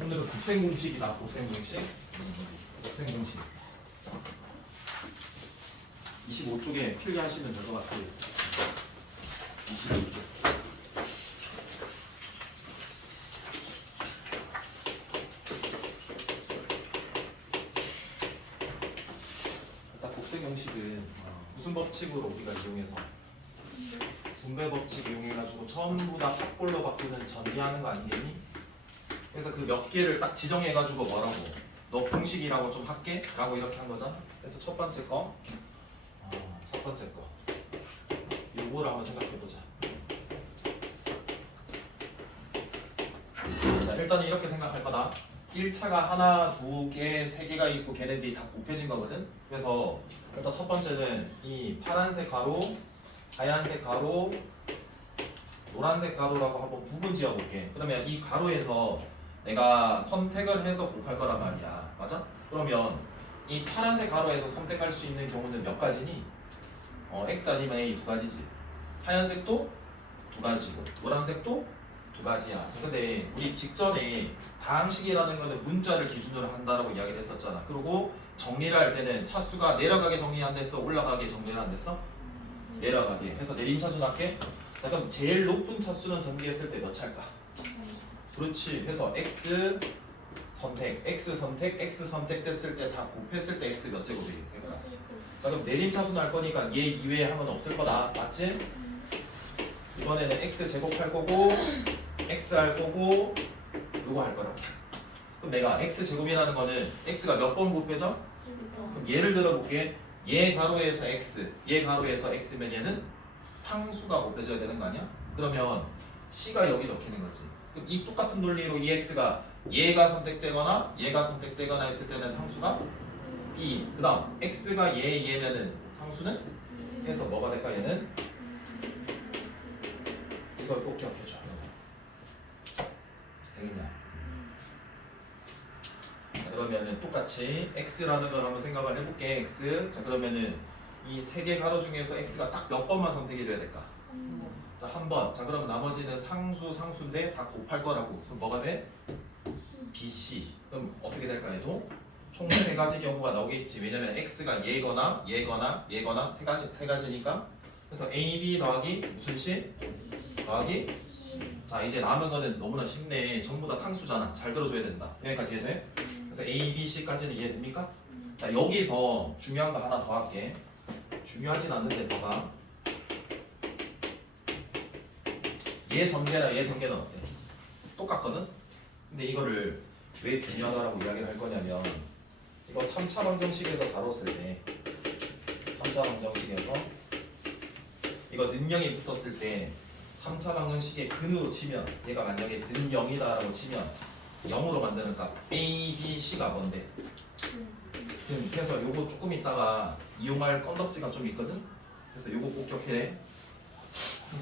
오늘은 곱셈공식이다. 곱셈공식. 곱셈공식. 25쪽에 필기하시면 될 것 같아요. 25쪽. 일단 곱셈공식은 무슨 법칙으로 우리가 이용해서 분배 법칙 이용해가지고 전부 다 탁볼로 바꾸는 전개하는 거 아니겠니? 그래서 그 몇 개를 딱 지정해가지고 뭐라고 너 공식이라고 좀 할게? 라고 이렇게 한 거잖아. 그래서 첫 번째 거 요거를 한번 생각해보자. 자, 일단은 이렇게 생각할 거다. 1차가 하나, 두 개, 세 개가 있고 걔네들이 다 곱해진 거거든. 그래서 일단 첫 번째는 이 파란색 가로, 하얀색 가로, 노란색 가로라고 한번 구분 지어볼게. 그러면 이 가로에서 내가 선택을 해서 곱할 거란 말이야. 맞아? 그러면 이 파란색 가로에서 선택할 수 있는 경우는 몇 가지니? X 아니면 A 두 가지지. 하얀색도 두 가지고 노란색도 두 가지야. 자, 근데 우리 직전에 다항식이라는 거는 문자를 기준으로 한다라고 이야기를 했었잖아. 그리고 정리를 할 때는 차수가 내려가게 정리 안 됐어? 올라가게 정리를 안 됐어? 내려가게 해서 내림차수 할게. 자, 그럼 제일 높은 차수는 전개했을 때 몇 차일까? 그렇지. 해서 X 선택, X 선택, X 선택 됐을 때 다 곱했을 때 X 몇 제곱이 될까? 자, 그럼 내림차수 날 거니까 얘 이외에 한 건 없을 거다. 맞지? 이번에는 X 제곱할 거고 X 할 거고 요거 할 거라고. 그럼 내가 X 제곱이라는 거는 X가 몇 번 곱해져? 그럼 예를 들어 볼게. 얘 가로에서 X, 얘 가로에서 X면 얘는 상수가 곱해져야 되는 거 아니야? 그러면 C가 여기 적히는 거지. 그럼 이 똑같은 논리로 이 X가 얘가 선택되거나 얘가 선택되거나 했을 때는 상수가 B. 그 다음 X가 얘면은 상수는 해서 뭐가 될까 얘는? 이걸 꼭 기억해줘. 되겠냐? 자, 그러면은 똑같이 X라는 걸 한번 생각을 해볼게. X. 자, 그러면은 이 세 개 가로 중에서 X가 딱 몇 번만 선택이 돼야 될까? 자, 한 번. 자, 그럼 나머지는 상수인데 다 곱할 거라고. 그럼 뭐가 돼? BC. 그럼 어떻게 될까 해도 총 세 가지 경우가 나오겠지. 왜냐면 X가 얘거나 세 가지니까. 그래서 AB 더하기 무슨 시? 더하기. 자, 이제 남은 거는 너무나 쉽네. 전부 다 상수잖아. 잘 들어줘야 된다. 여기까지 이해돼? 그래서 A, B, C까지는 이해됩니까? 자, 여기서 중요한 거 하나 더 할게. 중요하진 않는데 봐봐. 얘 전개랑 얘 전개는 어때? 똑같거든? 근데 이거를 왜 중요하다라고 이야기를 할 거냐면 이거 3차 방정식에서 다뤘을 때 3차 방정식에서 이거 능형이 붙었을 때 3차 방정식의 근으로 치면 얘가 만약에 근 0이다라고 치면 0으로 만드는 값 A, B, C가 뭔데? 그래서 요거 조금 있다가 이용할 건덕지가 좀 있거든? 그래서 요거 꼭 기억해.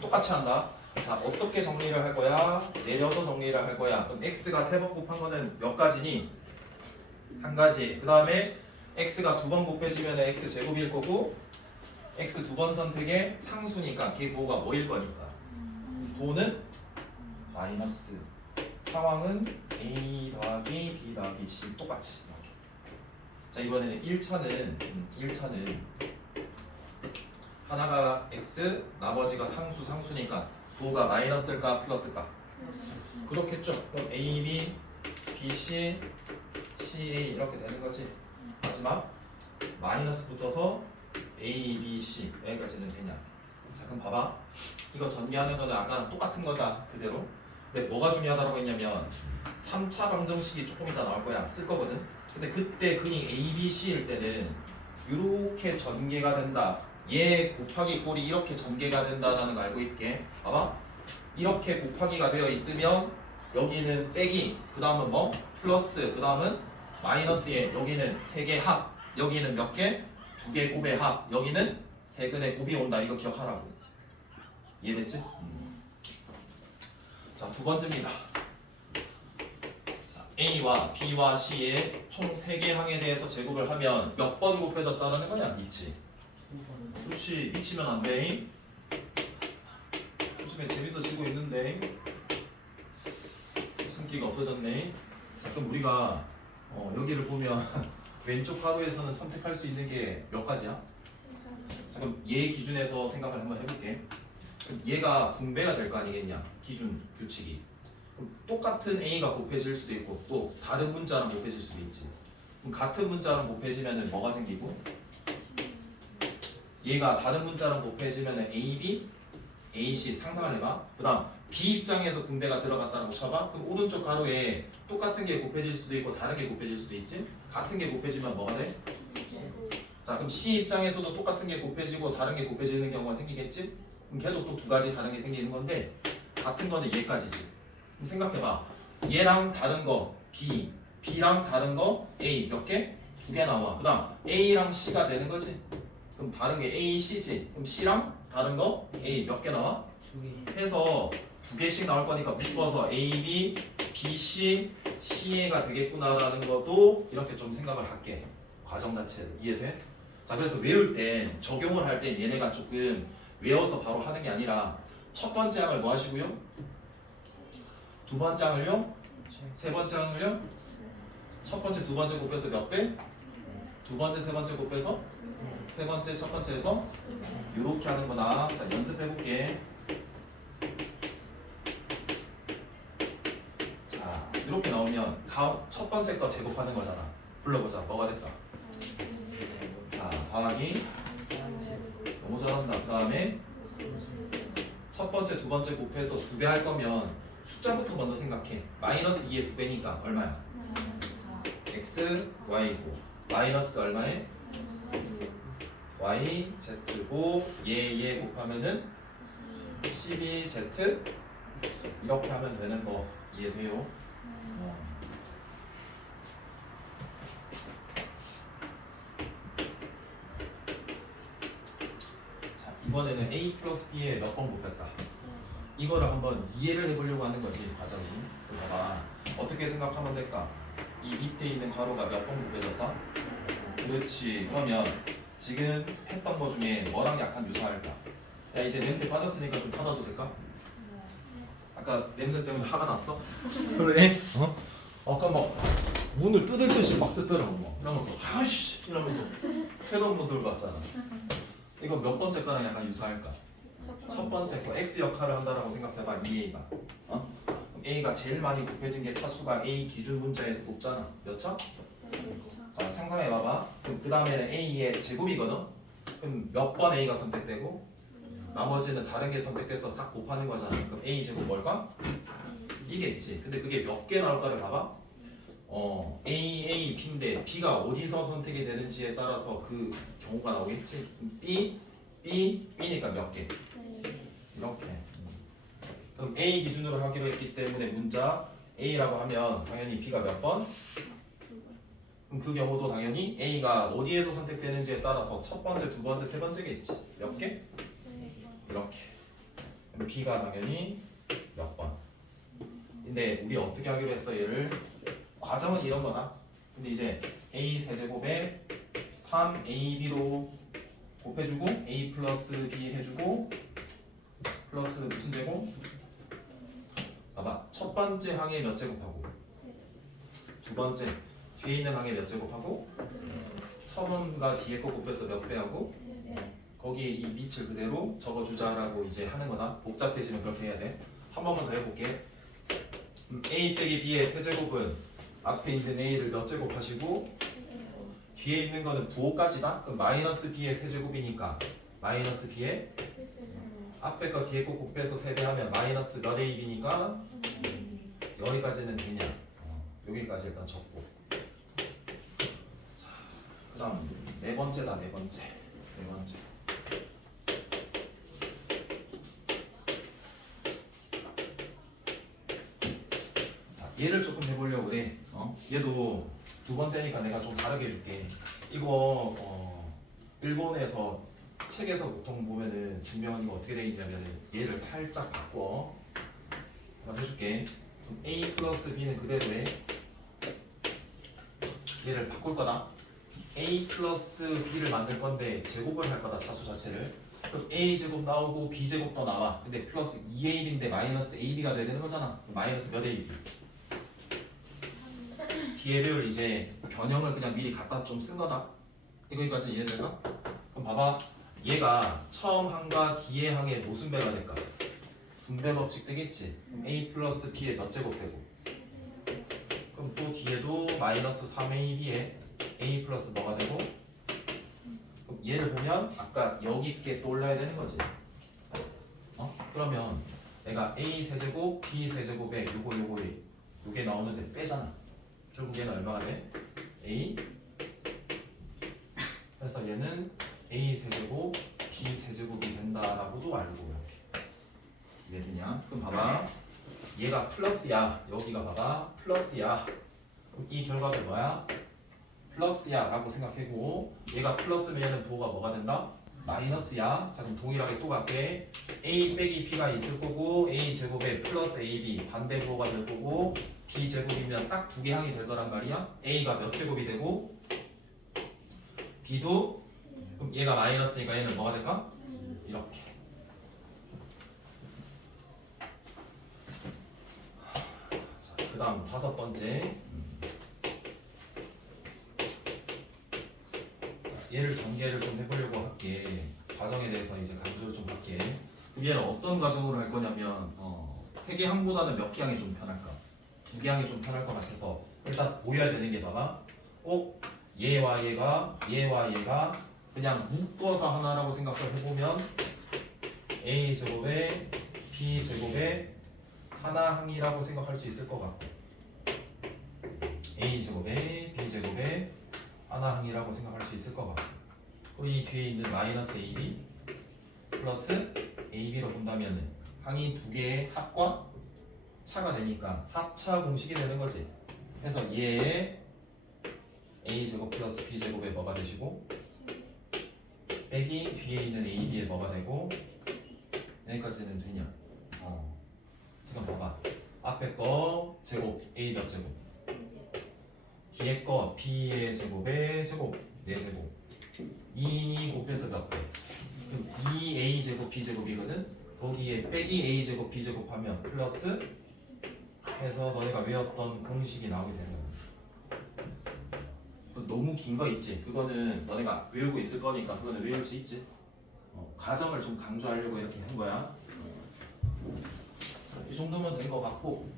똑같이 한다. 자, 어떻게 정리를 할 거야? 내려서 정리를 할 거야. 그럼 X가 3번 곱한 거는 몇 가지니? 한 가지. 그 다음에 X가 2번 곱해지면 X 제곱일 거고 X 2번 선택에 상수니까 걔 부호가 뭐일 거니까 부호는 마이너스. 상황은 A 더하기 B 더하기 C 똑같이. 자, 이번에는 1차는 하나가 X 나머지가 상수니까 부호가 마이너스일까 플러스일까? 그렇겠죠. 그럼 A, B, B, C, C, A 이렇게 되는 거지. 마지막 마이너스 붙어서 A, B, C 여기까지는 되냐? 자, 그럼 봐봐. 이거 전개하는 거는 아까랑 똑같은 거다 그대로. 근데 뭐가 중요하다고 했냐면 3차 방정식이 조금 이따 나올 거야. 쓸 거거든. 근데 그때 근이 A, B, C일 때는 이렇게 전개가 된다. 얘 곱하기 꼴이 이렇게 전개가 된다는 거 알고 있게. 봐봐. 이렇게 곱하기가 되어 있으면 여기는 빼기, 그 다음은 뭐? 플러스, 그 다음은 마이너스에 여기는 3개 합, 여기는 몇 개? 2개 곱의 합, 여기는 3근의 곱이 온다. 이거 기억하라고. 이해됐지? 자, 두 번째입니다. 자, A와 B와 C의 총 3개 항에 대해서 제곱을 하면 몇 번 곱해졌다는 거냐? 있지. 그렇지. 미치면 안 돼. 요즘에 재밌어지고 있는데 웃음기가 없어졌네. 자, 그럼 우리가 여기를 보면 왼쪽 가로에서는 선택할 수 있는 게 몇 가지야? 자, 그럼 얘 기준에서 생각을 한번 해볼게. 그럼 얘가 분배가 될 거 아니겠냐? 기준 규칙이. 그럼 똑같은 A가 곱해질 수도 있고 또 다른 문자랑 곱해질 수도 있지. 그럼 같은 문자랑 곱해지면은 뭐가 생기고? 얘가 다른 문자랑 곱해지면은 AB, AC 상상을 해봐. 그 다음 B 입장에서 분배가 들어갔다고 쳐봐. 그럼 오른쪽 가로에 똑같은 게 곱해질 수도 있고 다른 게 곱해질 수도 있지. 같은 게 곱해지면 뭐가 돼? 자, 그럼 C 입장에서도 똑같은 게 곱해지고 다른 게 곱해지는 경우가 생기겠지? 그럼 걔도 또 두 가지 다른 게 생기는 건데 같은 거는 얘까지지. 그럼 생각해봐. 얘랑 다른 거 B, B랑 다른 거 A 몇 개? 두 개 나와. 그 다음 A랑 C가 되는 거지. 그럼 다른 게 A, C지. 그럼 C랑 다른 거 A 몇 개 나와? 해서 두 개씩 나올 거니까 묶어서 A, B, B, C, C가 되겠구나라는 것도 이렇게 좀 생각을 할게. 과정 자체를 이해돼? 자, 그래서 외울 땐 적용을 할 땐 얘네가 조금 외워서 바로 하는 게 아니라 첫 번째 항을 뭐 하시고요? 두 번째 항을요? 세 번째 항을요? 첫 번째, 두 번째 곱해서 몇 배? 두 번째, 세 번째 곱해서 세 번째, 첫 번째에서 이렇게 하는 거다. 자, 연습해 볼게. 자, 이렇게 나오면 첫 번째 거 제곱하는 거잖아. 불러보자. 뭐가 됐다? 자, 더하기. 너무 잘한다. 그 다음에 첫 번째, 두 번째 곱해서 두 배 할 거면 숫자부터 먼저 생각해. 마이너스 2의 두 배니까 얼마야? x, y고 마이너스 얼마에? y, z고 얘 곱하면은 12z 이렇게 하면 되는 거 이해돼요? 자, 이번에는 a 플러스 b에 몇 번 곱했다. 이거를 한번 이해를 해보려고 하는 거지 과정이. 봐봐. 어떻게 생각하면 될까? 이 밑에 있는 가로가 몇 번 곱해졌다? 그렇지. 그러면 지금 했던 거 중에 뭐랑 약간 유사할까? 야, 이제 냄새 빠졌으니까 좀 받아도 될까? 아까 냄새 때문에 화가 났어? 그래? 아까 막 문을 뜯을 듯이 막 뜯더라고. 막 이러면서 아이씨 이러면서 새로운 모습을 봤잖아. 이거 몇 번째 거랑 약간 유사할까? 첫 번째 거 x 역할을 한다라고 생각해봐. 이 a가 A가 제일 많이 곱해진 게 차수가 A 기준 문자에서 곱잖아. 몇 차? 자, 상상해봐봐. 그럼 그 다음에는 A의 제곱이거든? 그럼 몇 번 A가 선택되고 나머지는 다른 게 선택돼서 싹 곱하는 거잖아. 그럼 A 제곱 뭘까? 이겠지. 근데 그게 몇 개 나올까를 봐봐. A, B인데 B가 어디서 선택이 되는지에 따라서 그 경우가 나오겠지. B, B, B니까 몇 개? 이렇게. 그럼 A 기준으로 하기로 했기 때문에 문자 A라고 하면 당연히 B가 몇 번? 그럼 그 경우도 당연히 A가 어디에서 선택되는지에 따라서 첫 번째, 두 번째, 세 번째겠지. 몇 개? 이렇게. 그럼 B가 당연히 몇 번? 근데 우리 어떻게 하기로 했어? 얘를 과정은 이런 거다. 근데 이제 A 세제곱에 3AB로 곱해주고 A 플러스 B 해주고 플러스 무슨 제곱? 봐봐. 첫 번째 항에 몇 제곱하고 두 번째 뒤에 있는 항에 몇 제곱하고 처음과 뒤에 거 곱해서 몇 배하고 거기에 이 밑을 그대로 적어주자라고 이제 하는 거다. 복잡해지면 그렇게 해야 돼. 한 번만 더 해볼게. A 빼기 B의 세제곱은 앞에 있는 A를 몇 제곱하시고 뒤에 있는 거는 9호까지다. 그럼 마이너스 B의 세제곱이니까 마이너스 B의 앞에 거 뒤에 거 곱해서 세배하면 마이너스 몇 AB니까 여기까지는 되냐? 여기까지 일단 적고. 자, 그 다음 네 번째다. 네 번째. 자, 얘를 조금 해보려고 그래. 얘도 두 번째니까 내가 좀 다르게 해줄게. 이거 일본에서 책에서 보통 보면은 증명은 이거 어떻게 돼 있냐면은 얘를 살짝 바꿔. 한번 해줄게. A 플러스 B는 그대로 해. 얘를 바꿀 거다. A 플러스 B를 만들 건데 제곱을 할 거다. 차수 자체를. 그럼 A 제곱 나오고 B 제곱도 나와. 근데 플러스 2AB인데 마이너스 AB가 되는 거잖아. 마이너스 몇 AB? 기회를 이제 변형을 그냥 미리 갖다 좀 쓴 거다. 이거까지 이해될까? 그럼 봐봐. 얘가 처음 항과 뒤의 항의 무슨 배가 될까? 분배 법칙 되겠지. 그럼 a 플러스 b의 몇 제곱 되고? 그럼 또 뒤에도 마이너스 3ab에 a 플러스 뭐가 되고? 그럼 얘를 보면 아까 여기 있게 떠올라야 되는 거지. 그러면 내가 a 세제곱 b 세제곱에 요게 나오는데 빼잖아. 결국 얘는 얼마가 돼? a 그래서 얘는 a 세제곱 b 세제곱이 된다라고도 알고 이렇게 이해되냐? 그럼 봐봐. 얘가 플러스야. 여기가 봐봐. 플러스야. 그럼 이 결과가 뭐야? 플러스야 라고 생각하고 얘가 플러스면 얘는 부호가 뭐가 된다? 마이너스야. 자 그럼 동일하게 또 갈게. a 빼기 b가 있을 거고 a 제곱에 플러스 ab 반대 부호가 될 거고 b 제곱이면 딱 두 개 항이 될 거란 말이야. a가 몇 제곱이 되고 b도 그럼 얘가 마이너스니까 얘는 뭐가 될까? 이렇게. 자 그다음 다섯 번째. 얘를 전개를 좀 해보려고 할게. 과정에 대해서 이제 강조를 좀 할게. 그럼 얘는 어떤 과정으로 할 거냐면 세 개 항보다는 몇 개 항이 좀 편할까? 두 개 항이 좀 편할 것 같아서 일단 보여야 되는 게 봐봐. 얘와 얘가 그냥 묶어서 하나라고 생각을 해보면 a 제곱에 b 제곱에 하나 항이라고 생각할 수 있을 것 같고 a 제곱에 b 제곱에 하나 항이라고 생각할 수 있을 것 같고 그리고 이 뒤에 있는 마이너스 ab 플러스 ab로 본다면 항이 두 개의 합과 차가 되니까 합차 공식이 되는 거지. 그래서 얘의 a 제곱 플러스 b 제곱에 뭐가 되시고 빼기 뒤에 있는 ab에 뭐가 되고 여기까지는 되냐? 지금 봐봐. 앞에 거 제곱 a 몇 제곱 뒤에 거 b의 제곱의 제곱 4제곱 2인이 곱해서 몇 배? 그럼 2a 제곱 b 제곱이거든. 거기에 빼기 a 제곱 b 제곱 하면 플러스 해서 너네가 외웠던 공식이 나오게 되는 거야. 너무 긴 거 있지? 그거는 너네가 외우고 있을 거니까 그거는 외울 수 있지? 가정을 좀 강조하려고 이렇게 한 거야. 이 정도면 된 거 같고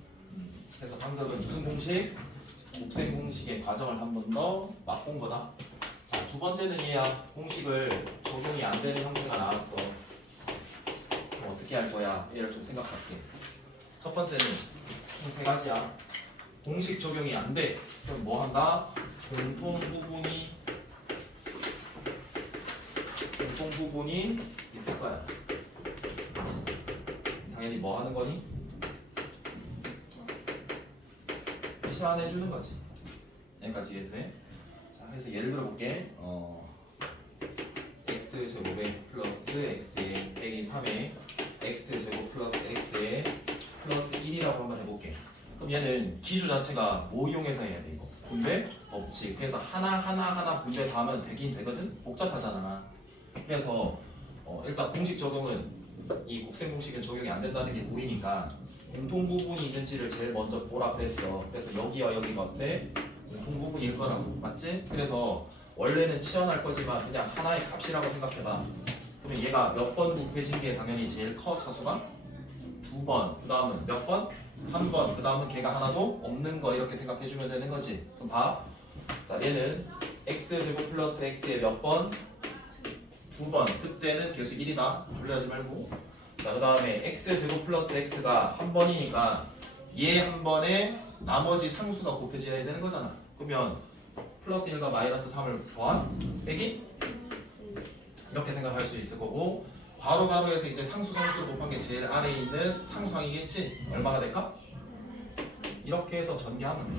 그래서 방금은 무슨 공식? 곱셈 공식의 과정을 한 번 더 맛본 거다. 자, 두 번째는 얘야. 공식을 적용이 안 되는 형태가 나왔어. 그럼 어떻게 할 거야? 얘를 좀 생각할게. 첫 번째는 총 세 가지야. 공식 적용이 안 돼. 그럼 뭐 한다? 공통 부분이 있을 거야. 당연히 뭐 하는 거니? 치환해 주는 거지. 여기까지 이해돼? 자, 그래서 예를 들어 볼게. x 제곱에 플러스 x에 빼기 3에 x 제곱 플러스 x에 플러스 1이라고 한번 해볼게. 그럼 얘는 기주 자체가 뭐 이용해서 해야 돼? 이거 분배 법칙. 그래서 하나 분배 다 하면 되긴 되거든. 복잡하잖아. 그래서 일단 공식 적용은 이 곱셈 공식은 적용이 안 된다는 게 보이니까 공통 부분이 있는지를 제일 먼저 보라 그랬어. 그래서 여기와 여기가 어때? 공통 부분일 거라고. 맞지? 그래서 원래는 치환할 거지만 그냥 하나의 값이라고 생각해봐. 그러면 얘가 몇 번 곱해진 게 당연히 제일 커? 차수가? 2번. 그 다음은 몇 번? 1번. 그 다음은 걔가 하나도 없는 거 이렇게 생각해주면 되는 거지. 그럼 봐. 자, 얘는 x제곱 플러스 x의 몇 번? 2번. 그때는 계수 1이다. 졸려하지 말고. 자, 그 다음에 x제곱 플러스 x가 한 번이니까 얘 한 번에 나머지 상수가 곱해져야 되는 거잖아. 그러면 플러스 1과 마이너스 3을 더한 빼기 이렇게 생각할 수 있을 거고 바로바로해서 이제 상수를 곱한 게 제일 아래에 있는 상수항이겠지? 얼마가 될까? 이렇게 해서 전개하면 돼.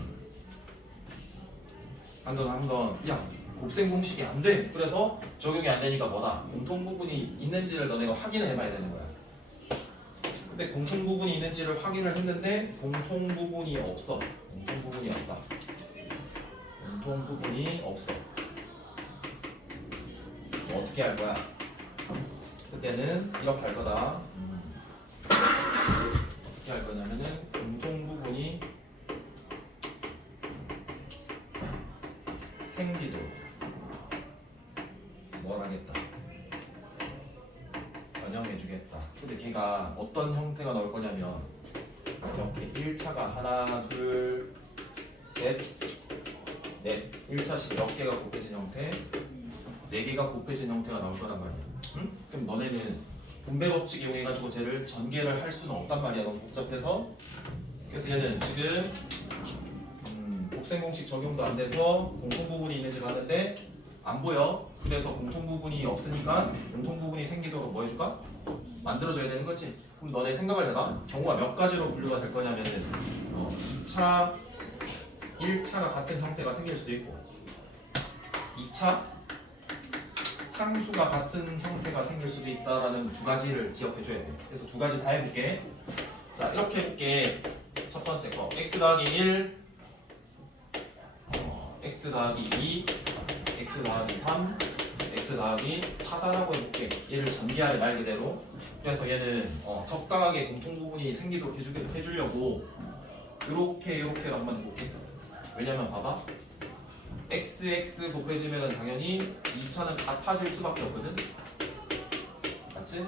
한번 야 곱셈 공식이 안 돼. 그래서 적용이 안 되니까 뭐다? 공통 부분이 있는지를 너네가 확인을 해봐야 되는 거야. 근데 공통 부분이 있는지를 확인을 했는데 공통 부분이 없어. 공통 부분이 없다. 공통 부분이 없어. 어떻게 할 거야? 그때는 이렇게 할 거다. 어떻게 할 거냐면은 공통 부분이 생기도록 뭘 하겠다? 변형해주겠다. 근데 걔가 어떤 형태가 나올 거냐면 이렇게 1차가 하나, 둘, 셋, 넷 1차씩 몇 개가 곱해진 형태 4개가 곱해진 형태가 나올 거란 말이야. 응? 그럼 너네는 분배 법칙 이용해가지고 쟤를 전개를 할 수는 없단 말이야. 너무 복잡해서. 그래서 얘는 지금 곱셈 공식 적용도 안 돼서 공통 부분이 있는지 봤는데 안 보여. 그래서 공통 부분이 없으니까 공통 부분이 생기도록 뭐 해줄까? 만들어줘야 되는 거지. 그럼 너네 생각을 해봐. 경우가 몇 가지로 분류가 될 거냐면은 2차, 1차가 같은 형태가 생길 수도 있고 2차 상수가 같은 형태가 생길 수도 있다라는 두 가지를 기억해줘야 돼. 그래서 두 가지 다 해볼게. 자, 이렇게 해볼게. 첫 번째 거 x 더하기 1 x 더하기 2 x 더하기 3 x 더하기 4다라고 해볼게. 얘를 전개하래 말 그대로. 그래서 얘는 적당하게 공통 부분이 생기도록 해주려고 이렇게라고 한번 해볼게. 왜냐면 봐봐, xx 곱해지면 당연히 2차는 같아질 수밖에 없거든. 맞지?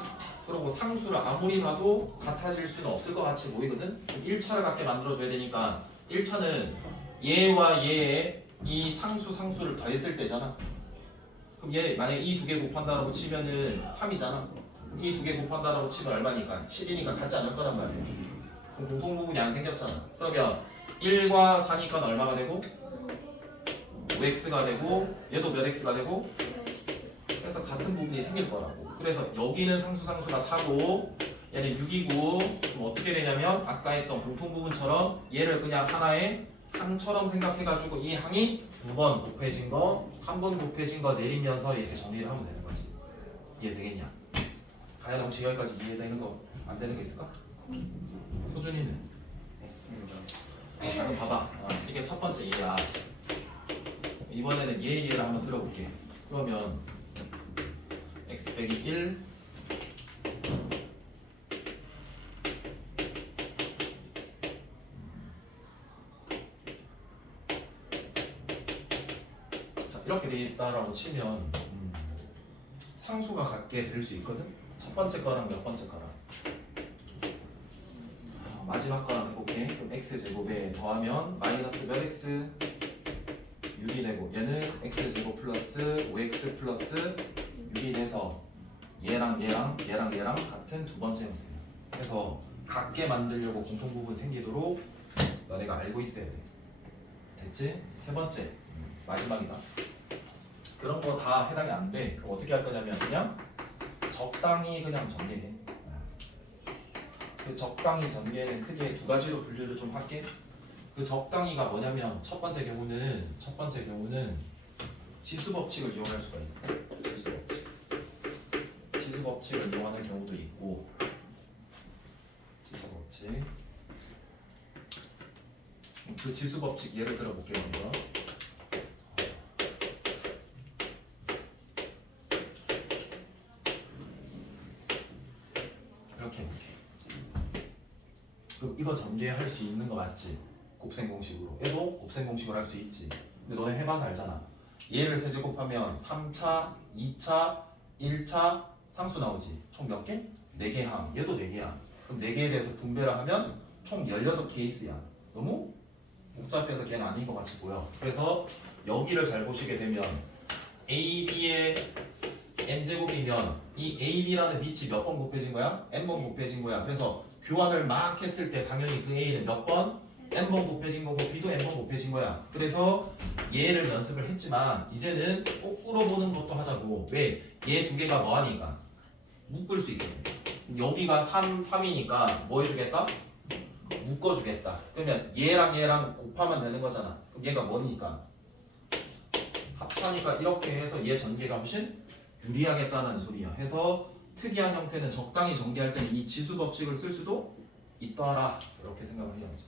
그리고 상수를 아무리 봐도 같아질 수는 없을 것 같이 보이거든. 1차를 같게 만들어줘야 되니까 1차는 얘와 얘의 이 상수를 더했을 때잖아. 그럼 얘 만약에 이 두 개 곱한다라고 치면은 3이잖아. 이 두 개 곱한다라고 치면 얼마니까? 7이니까 같지 않을 거란 말이야. 그럼 공통 부분이 안 생겼잖아. 그러면 1과 4니까 얼마가 되고 5x가 되고 얘도 몇 x가 되고 그래서 같은 부분이 생길 거라고. 그래서 여기는 상수가 4고 얘는 6이고 그럼 어떻게 되냐면 아까 했던 공통 부분처럼 얘를 그냥 하나의 항처럼 생각해가지고 이 항이 두 번 곱해진 거, 한 번 곱해진 거 내리면서 이렇게 정리를 하면 되는 거지. 이해되겠냐? 가연아 혹시 여기까지 이해되는 거 안 되는 게 있을까? 소준이는? 자 그럼 봐봐. 이게 첫 번째 얘야. 이번에는 얘를 한번 들어볼게. 그러면 x 빼기 1 자, 이렇게 돼 있다라고 치면 상수가 같게 될 수 있거든. 첫 번째 거랑 몇 번째 거랑 마지막 거랑 해볼게. 그럼 x 제곱에 더하면 마이너스 몇 x 6이 되고 얘는 x 제곱 플러스 5x 플러스 6이 돼서 얘랑 같은 두 번째 형태야. 그래서 같게 만들려고 공통 부분 생기도록 너네가 알고 있어야 돼. 됐지? 세 번째 마지막이다. 그런 거 다 해당이 안 돼. 그럼 어떻게 할 거냐면 그냥 적당히 그냥 정리해. 그 적당히 정리에는 크게 두 가지로 분류를 좀 할게. 그 적당히가 뭐냐면 첫 번째 경우는 지수 법칙을 이용할 수가 있어. 지수 법칙을 이용하는 경우도 있고 지수 법칙. 그 지수 법칙 예를 들어 볼게요. 먼저. 이렇게 해볼게. 그럼 이거 전개할 수 있는 거 맞지? 곱셈 공식으로. 얘도 곱셈 공식으로 할 수 있지. 근데 너네 해봐서 알잖아. 얘를 세제곱하면 3차, 2차, 1차 상수 나오지. 총 몇 개? 4개 항. 얘도 4개 항. 그럼 4개에 대해서 분배를 하면 총 16케이스야. 너무 복잡해서 걔는 아닌 것 같이 보여. 그래서 여기를 잘 보시게 되면 AB의 n제곱이면 이 AB라는 밑이 몇 번 곱해진 거야? n번 곱해진 거야. 그래서 교환을 막 했을 때 당연히 그 A는 몇 번? n번 곱해진 거고 B도 n번 곱해진 거야. 그래서 얘를 연습을 했지만 이제는 거꾸로 보는 것도 하자고. 왜? 얘 두 개가 뭐하니까? 묶을 수 있거든. 여기가 3이니까 뭐 해주겠다? 묶어주겠다. 그러면 얘랑 곱하면 되는 거잖아. 그럼 얘가 뭐니까? 합차니까 이렇게 해서 얘 전개가 훨씬 유리하겠다는 소리야. 해서 특이한 형태는 적당히 전개할 때는 이 지수 법칙을 쓸 수도 있더라. 이렇게 생각을 해야지.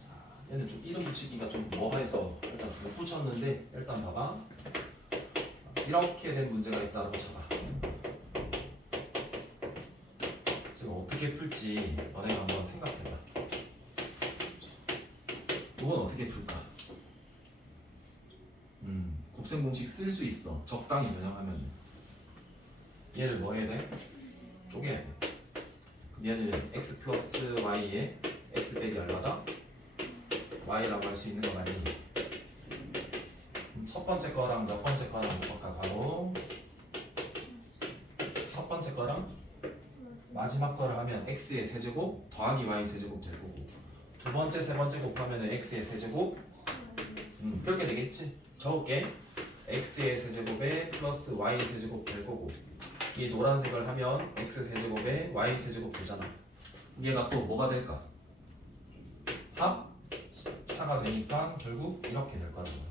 자, 얘는 좀 이름 붙이기가 좀 뭐해서 일단 못 붙였는데 일단 봐봐. 이렇게 된 문제가 있다고 쳐봐. 지금 어떻게 어떻게 풀지 너네가 한번 생각해봐. 이건 어떻게 풀까? 곱셈 공식 쓸 수 있어. 적당히 변형하면. 얘를 뭐 해야 돼? 쪼개야 돼. 그럼 얘는 x 플러스 y에 x 빼기 얼마다? y라고 할 수 있는 거 맞니? 첫 번째 거랑 몇 번째 거랑 뭘까? 바로 첫 번째 거랑 마지막 거를 하면 x의 세제곱 더하기 y 세제곱 될 거고, 두 번째 세 번째 곱하면 x의 세제곱 그렇게 되겠지. 적을게. x의 세제곱에 플러스 y 세제곱 될 거고, 이 노란색을 하면 x 세제곱에 y 세제곱 되잖아. 얘가 또 뭐가 될까? 합차가 되니까 결국 이렇게 될 거라고.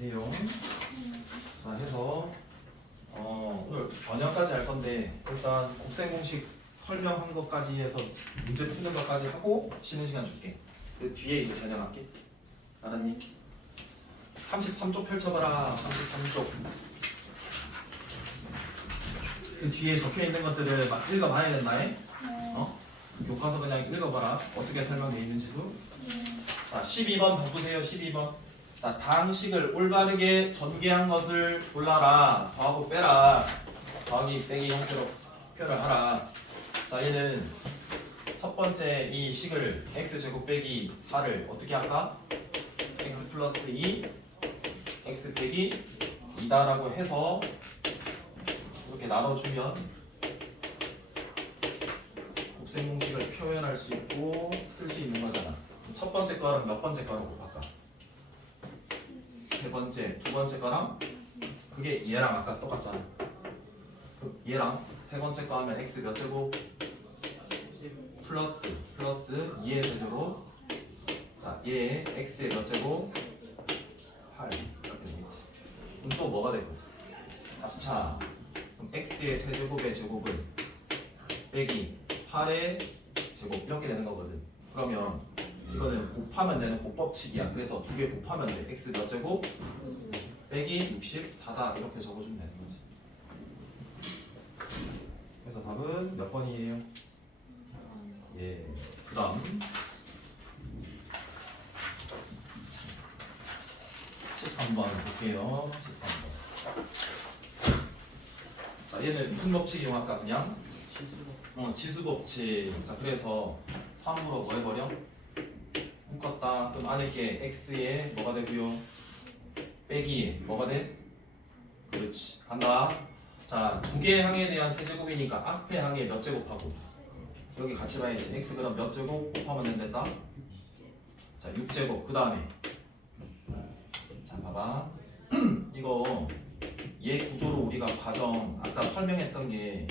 돼요. 자, 해서 오늘 번역까지 할 건데 일단 곱셈 공식 설명한 것까지 해서 문제 푸는 것까지 하고 쉬는 시간 줄게. 그 뒤에 이제 변형할게. 알았니? 33쪽 펼쳐봐라. 33쪽. 그 뒤에 적혀 있는 것들을 막 읽어봐야 된다. 교과서 그냥 읽어봐라. 어떻게 설명되어 있는지도. 자, 12번 바꾸세요. 12번. 자, 다항식을 올바르게 전개한 것을 골라라. 더하고 빼라. 더하기 빼기 형태로 표현을 하라. 자, 얘는 첫 번째 이 식을 x제곱 빼기 4를 어떻게 할까? x 플러스 2 x 빼기 2다라고 해서 이렇게 나눠주면 곱셈 공식을 표현할 수 있고 쓸 수 있는 거잖아. 첫 번째 거랑 몇 번째 거랑 곱할까? 세 번째, 두 번째 거랑 그게 얘랑 아까 똑같잖아. 그럼 얘랑 세 번째 거 하면 x 몇 제곱? 플러스 2의 세제곱. 자, 얘 x의 몇 제곱? 8 이렇게 되겠지. 그럼 또 뭐가 되고? 합차. 그럼 x의 세제곱의 제곱은 빼기 8의 제곱 이렇게 되는 거거든. 그러면 이거는 곱하면 되는 곱법칙이야. 그래서 두 개 곱하면 돼. x 몇 제곱? 빼기 64다 이렇게 적어주면 되는 거지. 그래서 답은 몇 번이에요? 예. 그 다음 13번 볼게요. 13번. 자, 얘는 무슨 법칙 이용할까? 그냥 지수법칙. 자, 그래서 3으로 뭐 해버려? 묶었다. 그럼 안에 게 x에 뭐가 되고요? 빼기 뭐가 돼? 그렇지. 간다. 자, 두 개의 항에 대한 세제곱이니까 앞에 항에 몇 제곱하고 여기 같이 봐야지. x 그럼 몇 제곱 곱하면 된다? 자, 6제곱. 그 다음에 자, 봐봐. 이거 얘 구조로 우리가 과정 아까 설명했던 게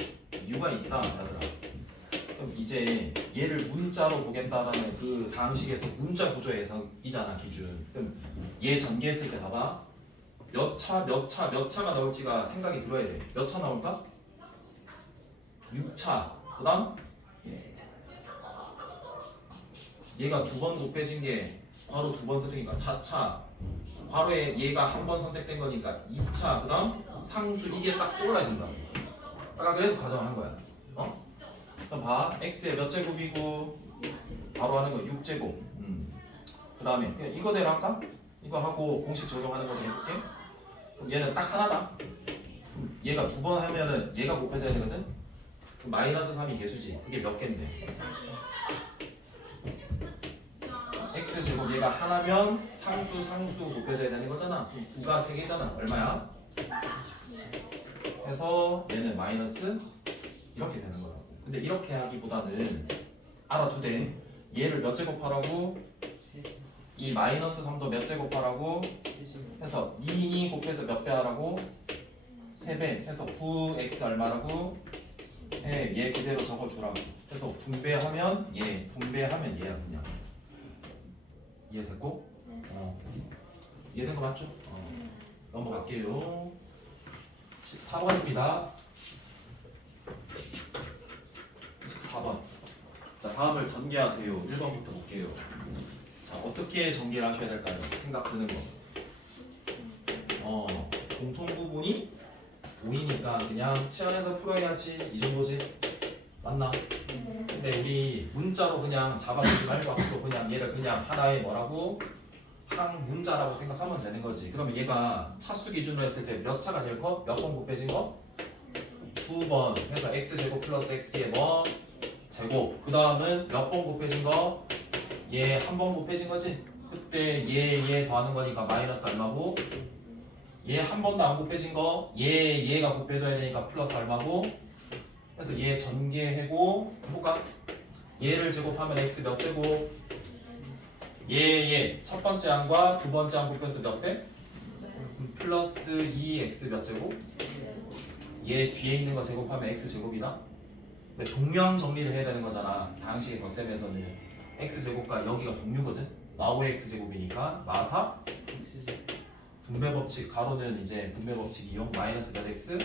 U가 있다 얘들아. 그럼 이제 얘를 문자로 보겠다라는 그 다항식에서 문자 구조 해석이잖아 기준. 그럼 얘 전개했을 때 봐봐. 몇 차가 나올지가 생각이 들어야 돼. 몇 차 나올까? 6차. 그 다음 얘가 두 번 곱해진 게 괄호 두 번 선택이니까 4차. 괄호에 얘가 한 번 선택된 거니까 2차. 그 다음 상수 이게 딱 떠올라야 된다. 아까 그래서 가정을 한 거야. 그럼 봐. x의 몇 제곱이고 바로 하는 거 6제곱. 그 다음에 그냥 이거대로 할까? 이거 하고 공식 적용하는 걸로 해볼게. 그럼 얘는 딱 하나다. 그럼 얘가 두 번 하면은 얘가 곱해져야 되거든. 그럼 마이너스 3이 개수지. 그게 몇 개인데? x제곱 얘가 하나면 상수 곱해져야 되는 거잖아. 그럼 9가 3개잖아. 얼마야? 해서 얘는 마이너스 이렇게 되는 거라고. 근데 이렇게 하기보다는 알아두되 얘를 몇 제곱하라고? 이 마이너스 3도 몇 제곱하라고? 해서 2 곱해서 몇 배 하라고? 3배 해서 9x 얼마라고? 얘 그대로 적어주라고. 그래서 분배하면 얘야 그냥. 이해됐고? 이해된 거 맞죠? 넘어갈게요. 14번입니다. 14번. 자, 다음을 전개하세요. 1번부터 볼게요. 자, 어떻게 전개를 하셔야 될까요? 생각 드는 거. 공통 부분이 보이니까 그냥 치환해서 풀어야지 이 정도지. 맞나? 근데 우리 문자로 그냥 잡아주지 말고 앞으로 그냥 얘를 그냥 하나의 뭐라고? 한 문자라고 생각하면 되는 거지. 그러면 얘가 차수 기준으로 했을 때 몇 차가 제일 커? 몇 번 곱해진 거? 2번 해서 x제곱 플러스 x의 뭐? 제곱. 그 다음은 몇 번 곱해진 거? 얘 한 번 곱해진 거지? 그때 얘 더하는 거니까 마이너스 얼마고? 얘 한 번도 안 곱해진 거? 얘가 곱해져야 되니까 플러스 얼마고? 그래서 얘 전개해고 해볼까? 얘를 제곱하면 x 몇 제곱? 얘 첫 번째 항과 두 번째 항 곱해서 몇 배? 플러스 2x 몇 제곱? 얘 뒤에 있는 거 제곱하면 x 제곱이다. 근데 동명 정리를 해야 되는 거잖아. 다항식의 덧셈에서는 x 제곱과 여기가 동류거든. 마오의 x 제곱이니까 마사 분배 법칙 가로는 이제 분배 법칙 이용 마이너스 몇 x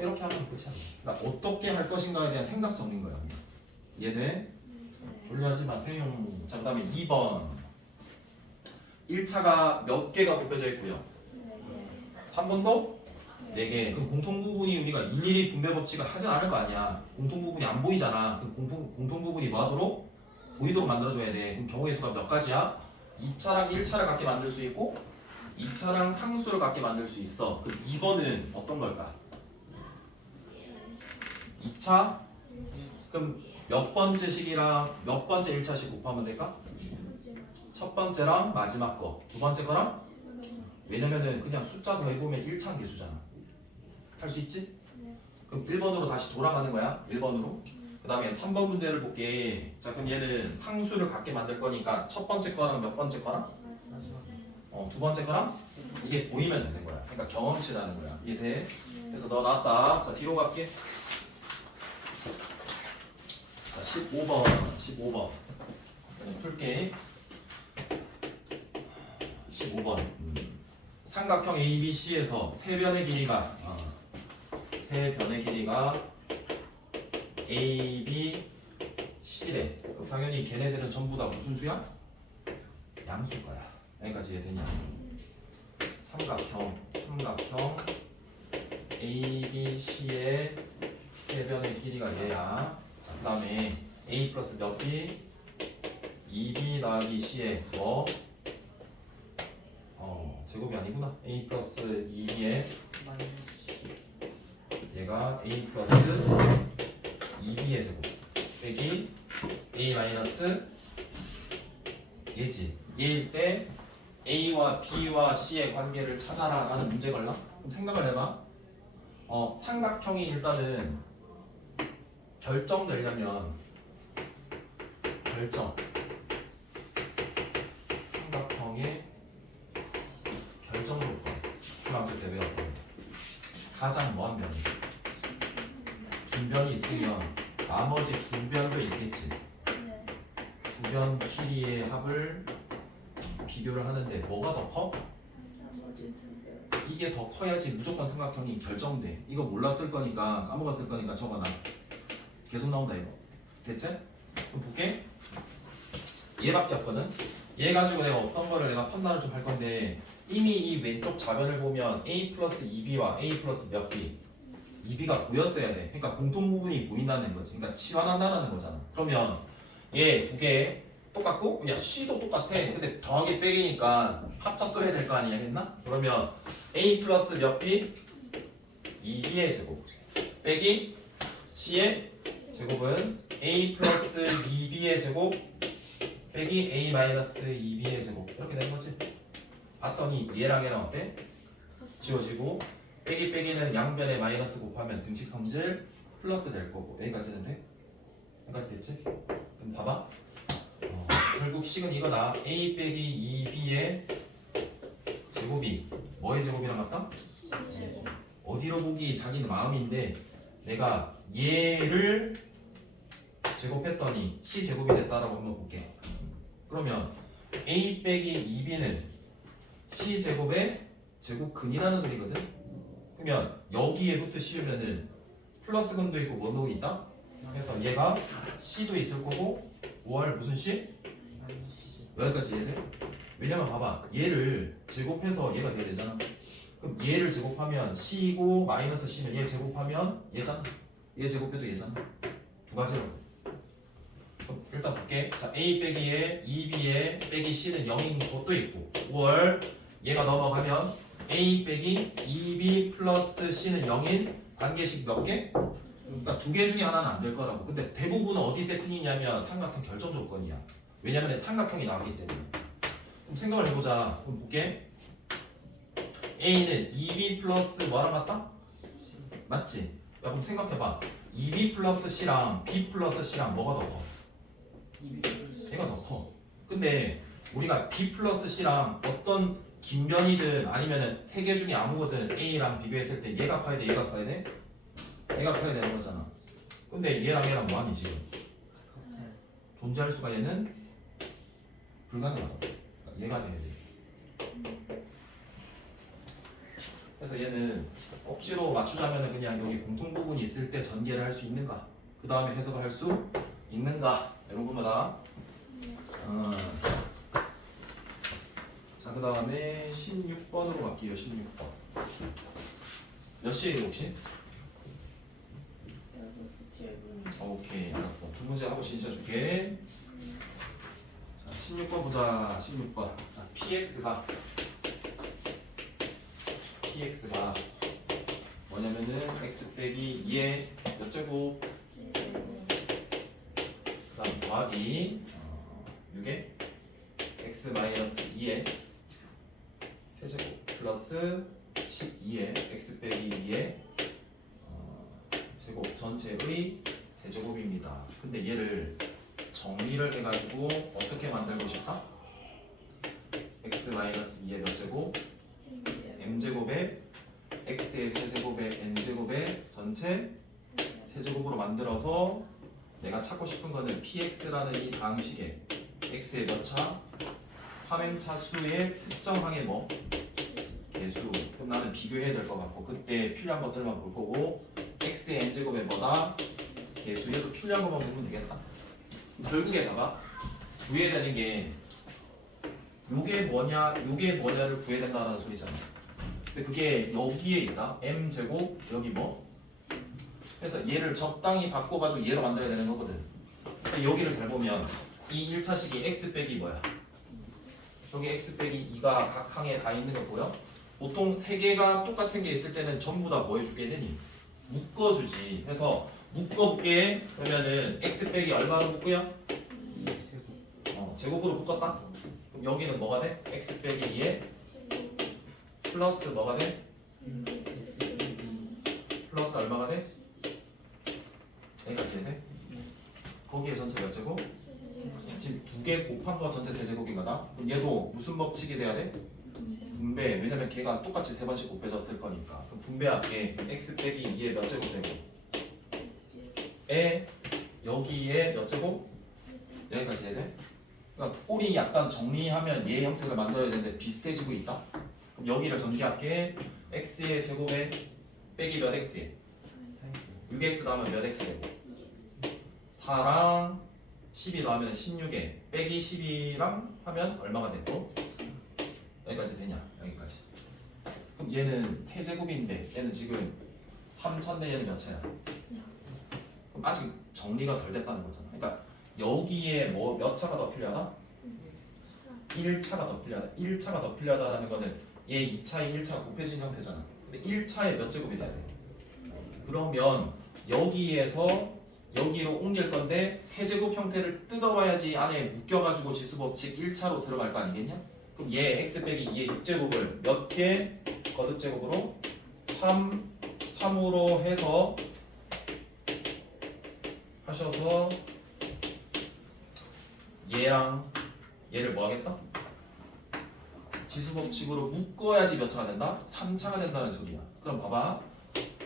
이렇게 하면 끝이야. 그러니까 어떻게 할 것인가에 대한 생각 정리인 거야. 얘는 졸려하지 마세요. 자, 그 다음에 2번 1차가 몇 개가 곱해져 있고요. 3번도 4개. 그럼 공통 부분이 우리가 일일이 분배 법칙을 하진 않을 거 아니야. 공통 부분이 안 보이잖아. 그럼 공통 부분이 뭐 하도록? 보이도록 만들어줘야 돼. 그럼 경우의 수가 몇 가지야? 2차랑 1차를 갖게 만들 수 있고 2차랑 상수를 갖게 만들 수 있어. 그럼 2번은 어떤 걸까? 2차? 그럼 몇 번째 식이랑 몇 번째 1차식 곱하면 될까? 첫 번째랑 마지막 거. 두 번째 거랑? 왜냐면은 그냥 숫자 더해보면 1차한 개수잖아. 할 수 있지? 그럼 1번으로 다시 돌아가는 거야. 1번으로. 그 다음에 3번 문제를 볼게. 자, 그럼 얘는 상수를 갖게 만들 거니까 첫 번째 거랑 몇 번째 거랑? 두 번째 거랑? 이게 보이면 되는 거야. 그러니까 경험치라는 거야. 이해돼? 그래서 너 나왔다. 자, 뒤로 갈게. 자, 15번 풀게. 15번 삼각형 ABC에서 세 변의 길이가 AB, C래. 당연히 걔네들은 전부 다 무슨 수야? 양수일 거야. 여기까지 이해되냐? 삼각형 ABC의 세 변의 길이가 얘야. 자, 그 다음에 A 플러스 몇 B? 2B 더하기 C의 뭐? 제곱이 아니구나. A 플러스 2B의 얘가 A 플러스 2B의 제곱 빼기 A 마이너스 얘지. 얘일 때 A와 B와 C의 관계를 찾아라 라는 문제 걸라? 그럼 생각을 해봐. 삼각형이 일단은 결정되려면 삼각형의 결정 조건 중학교 때 외웠던 가장 먼 변이 긴 변이 있으면 나머지 두 변도 있겠지. 두 변 길이의 합을 비교를 하는데 뭐가 더 커? 이게 더 커야지 무조건 삼각형이 결정돼. 이거 몰랐을 거니까 까먹었을 거니까 적어놔. 계속 나온다 이거. 됐지? 그럼 볼게. 얘밖에 없거든. 얘 가지고 내가 어떤 거를 내가 판단을 좀 할 건데 이미 이 왼쪽 좌변을 보면 A 플러스 2B와 A 플러스 몇 B 2B가 보였어야 돼. 그러니까 공통 부분이 보인다는 거지. 그러니까 치환한다는 거잖아. 그러면 얘 두 개 똑같고 그냥 C도 똑같아. 근데 더하기 빼기니까 합쳐 써야 될 거 아니야 했나? 그러면 A 플러스 몇 B 2B의 제곱 빼기 C의 제곱은 A 플러스 2B의 제곱 빼기 A 마이너스 2B의 제곱 이렇게 된 거지. 봤더니 얘랑 얘랑 어때? 지워지고 빼기는 양변에 마이너스 곱하면 등식 성질 플러스 될 거고 여기까지는 돼? 여기까지 됐지? 그럼 봐봐. 결국 식은 이거다. A 빼기 2B의 제곱이 뭐의 제곱이랑 같다? 어디로 보기 자기는 마음인데 내가 얘를 제곱했더니 C 제곱이 됐다라고 한번 볼게. 그러면 A 빼기 2B는 C 제곱의 제곱근이라는 소리거든. 그러면 여기에 루트 씌우면은 플러스 근도 있고 원도 있다. 그래서 얘가 C도 있을 거고 5할 무슨 C? 여기까지 이해돼? 왜냐면 봐봐, 얘를 제곱해서 얘가 돼야 되잖아. 그럼 얘를 제곱하면 C이고 마이너스 C면 얘 제곱하면 얘잖아. 얘 제곱해도 얘잖아. 두 가지로. 그럼 일단 볼게. 자, A 빼기 에 2B에 빼기 C는 0인 것도 있고 5월 얘가 넘어가면 A 빼기 2B 플러스 C는 0인 관계식 몇 개? 그러니까 두 개 중에 하나는 안 될 거라고. 근데 대부분은 어디 세팅이냐면 삼각형 결정 조건이야. 왜냐면 삼각형이 나오기 때문에. 그럼 생각을 해보자. 그럼 볼게. A는 2B 플러스 뭐랑 같다? 맞지? 야 그럼 생각해봐. 2B 플러스 C랑 B 플러스 C랑 뭐가 더 커? 얘가 더 커. 근데 우리가 B 플러스 C랑 어떤 긴변이든 아니면은 세 개 중에 아무거든 A랑 비교했을 때 얘가 커야 돼? 얘가 커야 돼? 얘가 커야 되는 거잖아. 근데 얘랑 얘랑 뭐하니 지금? 존재할 수가 얘는 불가능하다. 그러니까 얘가 돼야 돼. 그래서 얘는 억지로 맞추자면은 그냥 여기 공통 부분이 있을 때 전개를 할 수 있는가? 그 다음에 해석을 할 수 있는가? 이런 겁니다. 자, 그 다음에 16번으로 갈게요. 16번. 몇 시에요 혹시? 6시 7분. 오케이, 알았어. 두 문제 하고 진짜 줄게. 자, 16번 보자. 16번. 자, PX가 뭐냐면은 x 빼기 2의 몇 제곱 그다음 더하기 6의 x 마이너스 2의 세제곱 플러스 12의 x 빼기 2의 제곱 전체의 대제곱입니다. 근데 얘를 정리를 해가지고 어떻게 만들고 싶다? x 마이너스 2의 몇 제곱 m제곱에 x의 세제곱에 n제곱의 전체 세제곱으로 만들어서 내가 찾고 싶은 거는 px라는 이 방식에 x의 몇 차? 3m차 수의 특정항의 뭐? 개수. 그럼 나는 비교해야 될 것 같고 그때 필요한 것들만 볼 거고 x의 n제곱에 뭐다? 개수. 얘도 필요한 것만 보면 되겠다. 결국에 봐봐. 구해야 되는 게 요게 뭐냐, 요게 뭐냐를 구해야 된다는 소리잖아. 근데 그게 여기에 있다. m제곱 여기 뭐? 그래서 얘를 적당히 바꿔가지고 얘로 만들어야 되는 거거든. 근데 여기를 잘 보면 이 1차식이 x 빼기 뭐야? 여기 x 빼기 2가 각 항에 다 있는 거 보여? 보통 세 개가 똑같은 게 있을 때는 전부 다 뭐 해주게 되니? 묶어주지. 그래서 묶어볼게. 그러면은 x 빼기 얼마로 묶고요? 제곱으로 묶었다? 그럼 여기는 뭐가 돼? x 빼기 2에 플러스 뭐가 돼? 플러스 얼마가 돼? 여기까지 해야 돼? 거기에 전체 몇 제곱? 지금 두 개 곱한 거 전체 세제곱인가다? 그럼 얘도 무슨 법칙이 돼야 돼? 분배. 왜냐면 걔가 똑같이 세 번씩 곱해졌을 거니까. 그럼 분배할게. x 빼기 2에 몇 제곱 되고 에 여기에 몇 제곱? 여기까지 해야 돼? 그러니까 꼴이 약간 정리하면 얘 형태를 만들어야 되는데 비슷해지고 있다? 그럼 여기를 전개할게. x의 제곱에 빼기 몇 x에? 6x 나오면 몇 x 되고 4랑 10이 나오면 16에 빼기 12랑 하면 얼마가 되고 여기까지 되냐? 여기까지. 그럼 얘는 세제곱인데 얘는 지금 3차인데 얘는 몇 차야? 그럼 아직 정리가 덜 됐다는 거잖아. 그러니까 여기에 뭐 몇 차가 더 필요하다? 1차가 더 필요하다. 1차가 더 필요하다는 거는 얘 2차에 1차가 곱해진 형태잖아. 근데 1차에 몇 제곱이 돼야 돼? 그러면 여기에서 여기로 옮길 건데 세제곱 형태를 뜯어봐야지 안에 묶여가지고 지수법칙 1차로 들어갈 거 아니겠냐? 그럼 얘 x 빼기 2의 6제곱을 몇 개 거듭제곱으로 3으로 해서 하셔서 얘랑 얘를 뭐 하겠다? 지수법칙으로 묶어야지 몇 차가 된다? 3차가 된다는 소리야. 그럼 봐봐.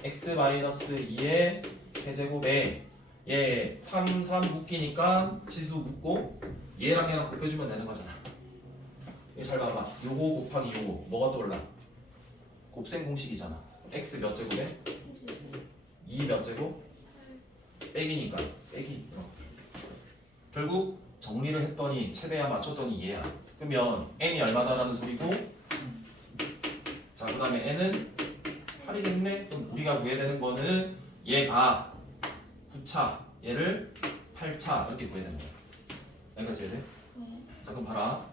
x-2의 세제곱에 얘 3 묶이니까 지수 묶고 얘랑 얘랑 곱해주면 되는 거잖아. 얘 잘 봐봐. 요거 곱하기 요거 뭐가 떠올라? 곱셈 공식이잖아. x 몇 제곱에? 2 몇 제곱? 빼기니까 빼기. 결국 정리를 했더니 최대한 맞췄더니 얘야. 그러면 n이 얼마다라는 소리고 자 그 다음에 n은 8이겠네. 그럼 우리가 구해야 되는 거는 얘가 9차 얘를 8차 이렇게 구해야 되는 거야. 여기까지 해야 돼? 자 그럼 봐라.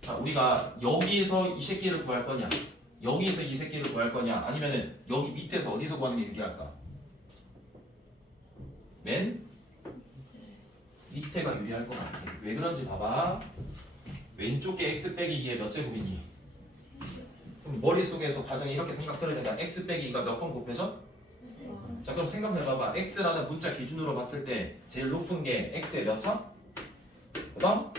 자 우리가 여기서 이 새끼를 구할 거냐 여기서 이 새끼를 구할 거냐 아니면은 여기 밑에서 어디서 구하는 게 유리할까? 맨 밑에가 유리할 것 같아. 왜 그런지 봐봐. 왼쪽 게 x 빼기 2의 몇 제곱이니? 그럼 머릿속에서 가정이 이렇게 생각해야 된다. x 빼기 2가 몇 번 곱해져? 자 그럼 생각해봐봐. x라는 문자 기준으로 봤을 때 제일 높은 게 x의 몇 차? 그 다음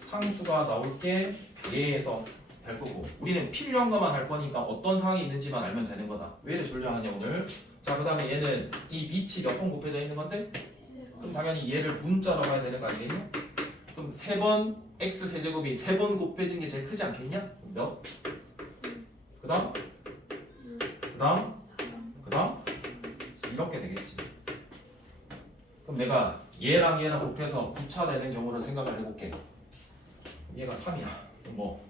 상수가 나올 게 얘에서 할 거고 우리는 필요한 것만 할 거니까 어떤 상황이 있는지만 알면 되는 거다. 왜 이렇게 졸려하냐 오늘. 자 그 다음에 얘는 이 밑이 몇 번 곱해져 있는 건데 그럼 당연히 얘를 문자로 봐야 되는 거 아니겠냐? 그럼 3번 x 세제곱이 3번 곱해진 게 제일 크지 않겠냐? 몇? 그 다음 이렇게 되겠지. 그럼 내가 얘랑 곱해서 9차 되는 경우를 생각을 해볼게. 얘가 3이야. 뭐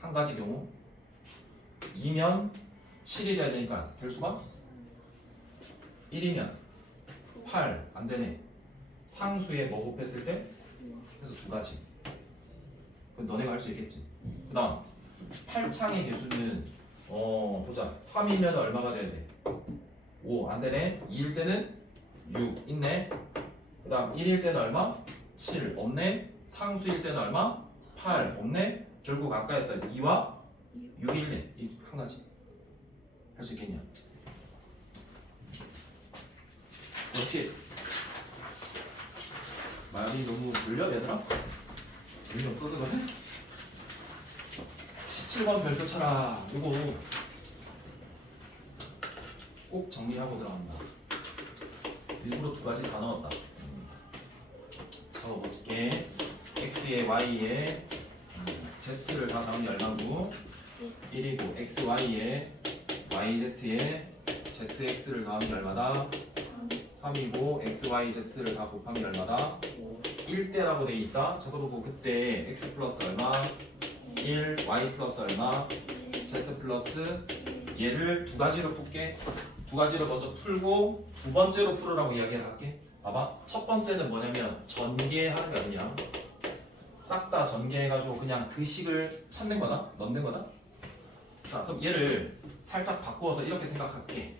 한 가지 경우 2면 7이 돼야 되니까 될 수가 1이면 8 안 되네. 상수에 뭐 곱했을 때? 그래서 두 가지. 그럼 너네가 할 수 있겠지. 그 다음 8창의 개수는 보자. 3이면 얼마가 돼야 돼? 5 안 되네. 2일 때는 6 있네. 그 다음 1일 때는 얼마? 7 없네. 상수일 때는 얼마? 8 없네. 결국 아까 했던 2와 6일네. 이 한 가지. 할 수 있겠냐? 어떻게 말이 너무 졸려 얘들아? 재미없어서 그래? 17번 별표 쳐라. 이거 꼭 정리하고 들어간다. 일부러 두 가지 다 넣었다. 적어볼게. x에 y에 z를 다 나오니 얼마고 1이고 x, y에 yz에 zx를 더하면 얼마다? 3이고 x, y, z를 다 곱하면 얼마다? 1대라고 돼 있다. 적어두고 그때 x 플러스 얼마? 1, y 플러스 얼마? z 플러스 얘를 두 가지로 풀게. 두 가지로 먼저 풀고 두 번째로 풀으라고 이야기를 할게. 봐봐. 첫 번째는 뭐냐면 전개하는 게 아니냐. 싹 다 전개해가지고 그냥 그 식을 찾는 거다. 넣는 거다. 자 그럼 얘를 살짝 바꾸어서 이렇게 생각할게.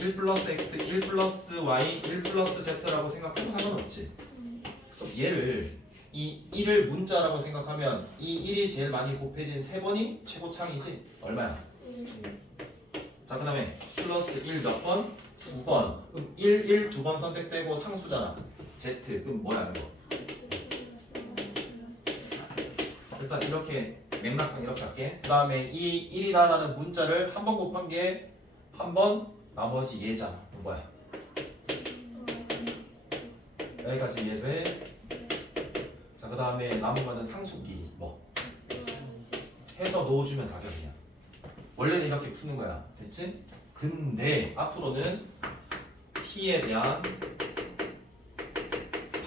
1 플러스 x, 1 플러스 y, 1 플러스 z라고 생각해도 상관없지. 그럼 얘를 이 1을 문자라고 생각하면 이 1이 제일 많이 곱해진 3번이 최고창이지. 얼마야? 자 그 다음에 플러스 1 몇 번? 2번. 그럼 1 두 번 선택되고 상수잖아. z. 그럼 뭐야 이거? 일단 이렇게 맥락상 이렇게 할게. 그 다음에 이 1이라는 문자를 한 번 곱한 게 한 번 나머지 얘잖아. 뭐야? 여기까지 이해돼? 자 그 다음에 남은 거는 상수끼리 뭐 해서 넣어주면 답이야. 원래는 이렇게 푸는 거야. 됐지? 근데 앞으로는 t에 대한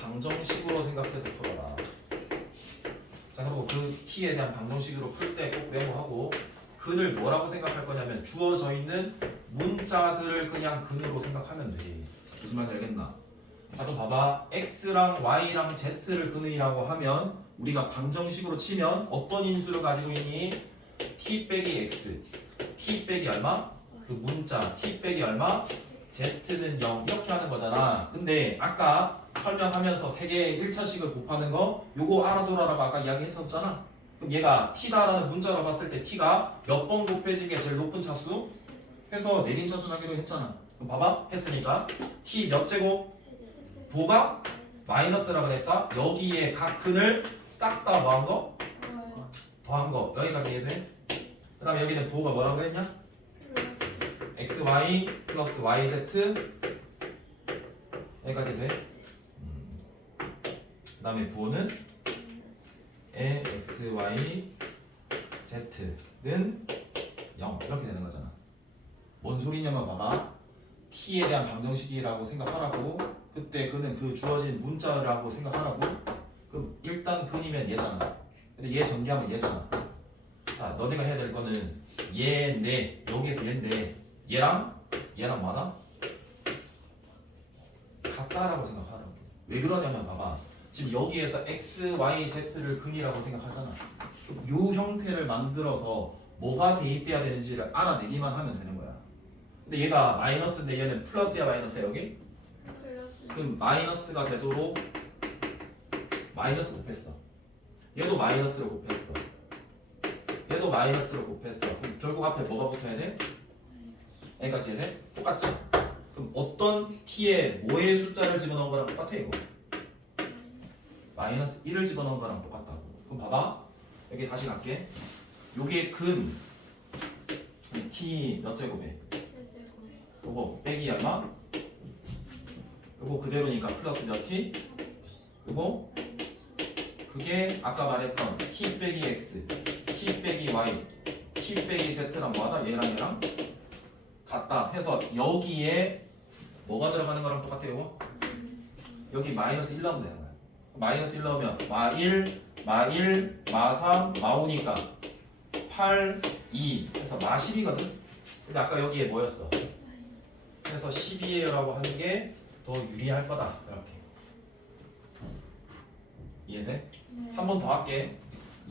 방정식으로 생각해서 풀어라. 자 그리고 그 t에 대한 방정식으로 풀 때 꼭 메모하고 근을 뭐라고 생각할 거냐면 주어져 있는 문자들을 그냥 근으로 생각하면 돼. 무슨 말인지 알겠나? 자 그럼 봐봐. x랑 y랑 z를 근이라고 하면 우리가 방정식으로 치면 어떤 인수를 가지고 있니? t 빼기 x t 빼기 얼마? 그 문자 t 빼기 얼마? z는 0 이렇게 하는 거잖아. 근데 아까 설명하면서 세 개의 1차식을 곱하는 거 요거 알아두라라고 아까 이야기했었잖아. 그럼 얘가 t다라는 문자로 봤을 때 t가 몇 번 곱해진 게 제일 높은 차수? 해서 내림 차수 하기로 했잖아. 그럼 봐봐. 했으니까 t 몇 제곱? 부호가 마이너스라 그랬다. 여기에 각 근을 싹 다 더한 거? 더한 거. 여기까지 이해돼? 그 다음에 여기는 부호가 뭐라고 그랬냐? xy 플러스 yz 여기까지 돼? 그 다음에 부호는 xy z는 0 이렇게 되는 거잖아. 뭔 소리냐면 봐봐. t에 대한 방정식이라고 생각하라고. 그때 그는 그 주어진 문자라고 생각하라고. 그럼 일단 근이면 얘잖아. 근데 얘 전개하면 얘잖아. 자, 너네가 해야 될 거는 얘네 여기에서 얘인데 얘랑 뭐다? 같다라고 생각하라고. 왜 그러냐면 봐봐. 지금 여기에서 x, y, z를 근이라고 생각하잖아. 요 형태를 만들어서 뭐가 대입돼야 되는지를 알아내기만 하면 되는 거야. 근데 얘가 마이너스인데 얘는 플러스야 마이너스야 여기? 그럼 마이너스가 되도록 마이너스 곱했어. 얘도 마이너스를 곱했어. 얘도 마이너스를 곱했어. 그럼 결국 앞에 뭐가 붙어야 돼? N까지 해야 돼? 똑같지? 그럼 어떤 t에 뭐의 숫자를 집어넣은 거랑 똑같아 이거? 마이너스 1을 집어넣은 거랑 똑같다고. 그럼 봐봐. 여기 다시 갈게. 요게 근 t 몇 제곱에? 요거 빼기 얼마? 요거 그대로니까 플러스 몇 t? 요거 그게 아까 말했던 t 빼기 x, t 빼기 y, t 빼기 z랑 뭐하다? 얘랑 같다 해서 여기에 뭐가 들어가는 거랑 똑같아요 이거? 여기 마이너스 1 넣으면 되는 거야. 마이너스 1 넣으면 마1, 마1, 마3, 마5니까 8, 2 해서 마10이거든. 근데 아까 여기에 뭐였어? 그래서 12예요 라고 하는 게 더 유리할 거다 이렇게. 이해돼? 한 번 더 할게.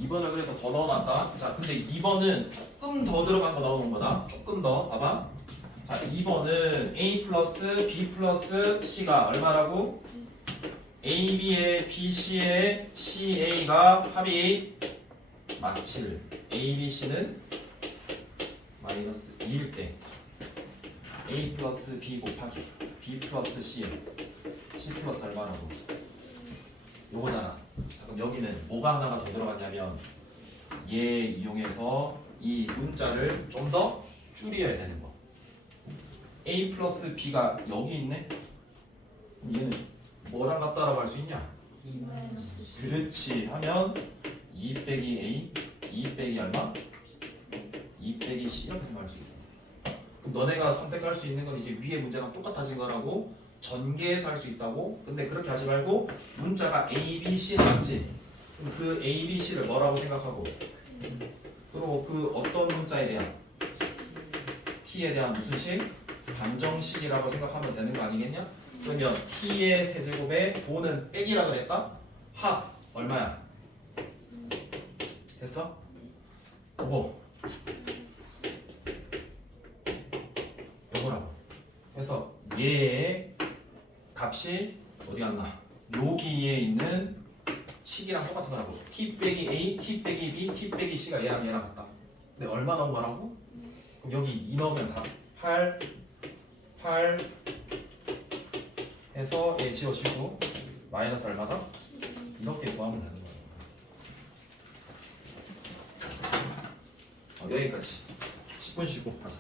2번을 그래서 더 넣어놨다. 자, 근데 2번은 조금 더 들어간 거 넣어놓은 거다. 조금 더 봐봐. 자, 2번은 a 플러스 b 플러스 c가 얼마라고? AB의 BC의 CA가 합이 마 7, ABC는 마이너스 2일 때 A 플러스 B 곱하기 B 플러스 C 플러스 얼마라고? 요거잖아. 자, 그럼 여기는 뭐가 하나가 더 들어갔냐면 얘 이용해서 이 문자를 좀 더 줄여야 되는 거. A 플러스 B가 여기 있네? 얘는 뭐랑 같다라고 할 수 있냐? 그렇지 하면 2 빼기 A 2 빼기 얼마? 2 빼기 C 이렇게 생각할 수 있다. 그럼 너네가 선택할 수 있는 건 이제 위에 문제랑 똑같아진 거라고 전개해서 할 수 있다고. 근데 그렇게 하지 말고 문자가 A, B, C 맞지? 그럼 그 A, B, C를 뭐라고 생각하고 그리고 그 어떤 문자에 대한 T에 대한 무슨 식? 반정식이라고 생각하면 되는 거 아니겠냐? 그러면 t의 세제곱에 5는 빼기라 그랬다? 합 얼마야? 됐어? 요거라고. 그래서 얘의 값이 어디 갔나? 여기에 있는 식이랑 똑같은 거라고. t 빼기 a, t 빼기 b, t 빼기 c가 얘랑 같다. 근데 얼마 넣은 거라고? 그럼 여기 2 넣으면 답 8 해서 얘 지워주고 마이너스 얼마다? 이렇게 구하면 되는 거예요. 여기까지 10분 쉬고 하자.